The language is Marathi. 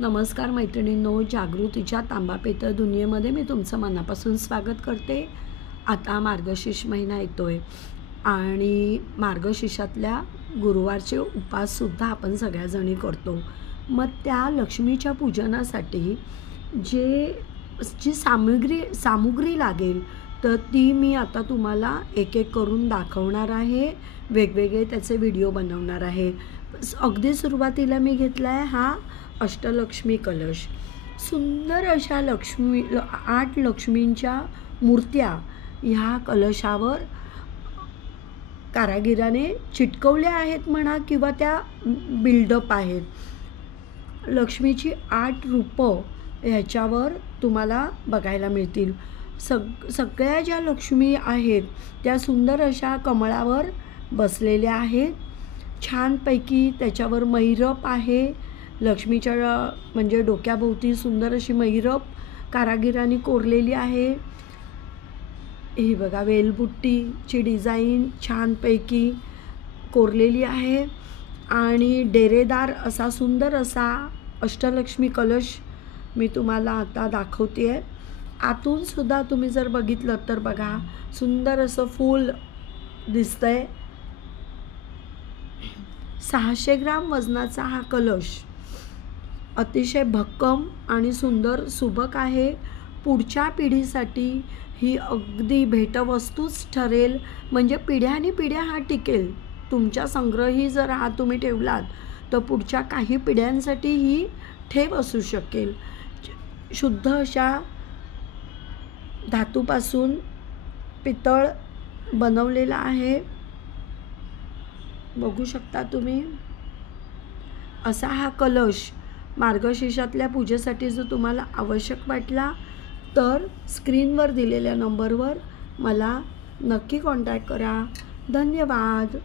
नमस्कार मैत्रिणींनो, जागृतीच्या तांबापेतर दुनियेमध्ये मी तुमचं मनापासून स्वागत करते। आता मार्गशीर्ष महिना येतोय आणि मार्गशीर्षातल्या गुरुवारचे उपवाससुद्धा आपण सगळ्याजणी करतो। मग त्या लक्ष्मीच्या पूजनासाठी जी सामुग्री लागेल तर ती मी आता तुम्हाला एक एक करून दाखवणार आहे। वेगवेगळे त्याचे व्हिडिओ बनवणार आहे। अगदी सुरुवातीला मी घेतला आहे हा अष्टलक्ष्मी कलश। सुंदर अशा 8 लक्ष्मींच्या मूर्त्या ह्या कलशावर कारागिराने चिटकवल्या आहेत म्हणा किंवा त्या बिल्डअप आहेत। लक्ष्मीची 8 रूपं ह्याच्यावर तुम्हाला बघायला मिळतील। सगळ्या ज्या लक्ष्मी आहेत त्या सुंदर अशा कमळावर बसलेल्या आहेत। छानपैकी त्याच्यावर मैरप आहे। लक्ष्मीच्या म्हणजे डोक्याभोवती सुंदर अशी मैरप कारागिरांनी कोरलेली आहे। ही बघा, वेलबुट्टीची डिझाईन छानपैकी कोरलेली आहे आणि डेरेदार असा सुंदर असा अष्टलक्ष्मी कलश मी तुम्हाला आता दाखवते आहे। आतून सुद्धा तुम्ही जर बघितलं तर बघा, सुंदर असं फूल दिसतंय। 600 ग्राम वजनाचा हा कलश अतिशय भक्कम आणि सुंदर सुबक आहे। पुढच्या पिढीसाठी ही अगदी भेटवस्तूच ठरेल, म्हणजे पिढ्यानी पिढ्या हा टिकेल। तुमच्या संग्रही जर हा तुम्ही ठेवलात तर पुढच्या काही पिढ्यांसाठी ही ठेव असू शकेल। शुद्ध अशा धातूपासून पितळ बनवलेला आहे, बघू शकता तुम्ही। असा हा कलश मार्गशीर्षातल्या पूजेसाठी जर तुम्हाला आवश्यक वाटला तर स्क्रीनवर दिलेल्या नंबरवर मला नक्की कॉन्टॅक्ट करा। धन्यवाद।